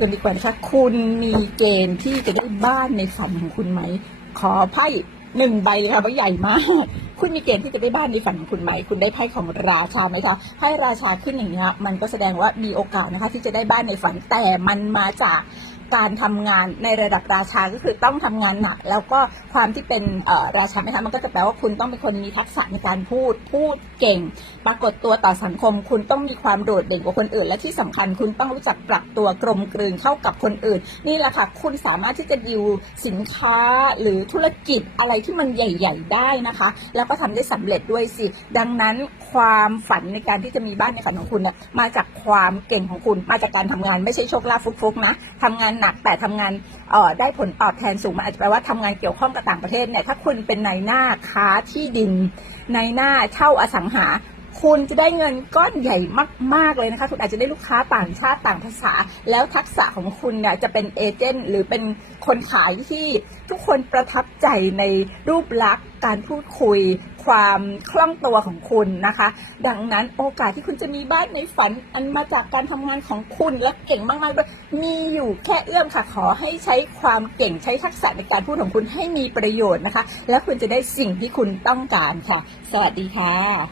กันดีกว่านะคะคุณมีเกณฑ์ที่จะได้บ้านในฝันของคุณไหม ขอไพ่หนึ่งใบเลยค่ะว่าใหญ่มาก คุณมีเกณฑ์ที่จะได้บ้านในฝันของคุณไหม คุณได้ไพ่ของราชาไหมคะไพ่ราชาขึ้นอย่างนี้ยมันก็แสดงว่ามีโอกาสนะคะ ที่จะได้บ้านในฝันแต่มันมาจาก การทำงานในระดับราชาก็คือต้องทำงานหนัก แล้วก็ความที่เป็นราชาไหมคะมันก็จะแปลว่าคุณต้องเป็นคนมีทักษะในการพูดพูดเก่ง ปรากฏตัวต่อสังคม คุณต้องมีความโดดเด่นกว่าคนอื่น และที่สำคัญคุณต้องรู้จักปรับตัวกลมกลืนเข้ากับคนอื่น นี่แหละค่ะคุณสามารถที่จะดิวสินค้าหรือธุรกิจอะไรที่มันใหญ่ ๆ ได้นะคะ แล้วก็ทำได้สำเร็จด้วยสิ ดังนั้นความฝันในการที่จะมีบ้านในฝันของคุณเนี่ยมาจากความเก่งของคุณมาจากการทำงานไม่ใช่โชคลาภฟุกๆนะทำงานหนักแต่ทำงานออได้ผลตอบแทนสูงมันอาจจะแปลว่าทำงานเกี่ยวข้องกับต่างประเทศเนี่ยถ้าคุณเป็นนายหน้าค้าที่ดินนายหน้าเช่าอสังหา คุณจะได้เงินก้อนใหญ่มาก ๆ เลยนะคะ คุณอาจจะได้ลูกค้าต่างชาติต่างภาษา แล้วทักษะของคุณเนี่ยจะเป็นเอเจนต์หรือเป็นคนขายที่ทุกคนประทับใจในรูปลักษณ์การพูดคุย ความคล่องตัวของคุณนะคะ ดังนั้นโอกาสที่คุณจะมีบ้านในฝันอันมาจากการทำงานของคุณและเก่งมากๆด้วยมีอยู่แค่เอื้อมค่ะ ขอให้ใช้ความเก่งใช้ทักษะในการพูดของคุณให้มีประโยชน์นะคะ และคุณจะได้สิ่งที่คุณต้องการค่ะ สวัสดีค่ะ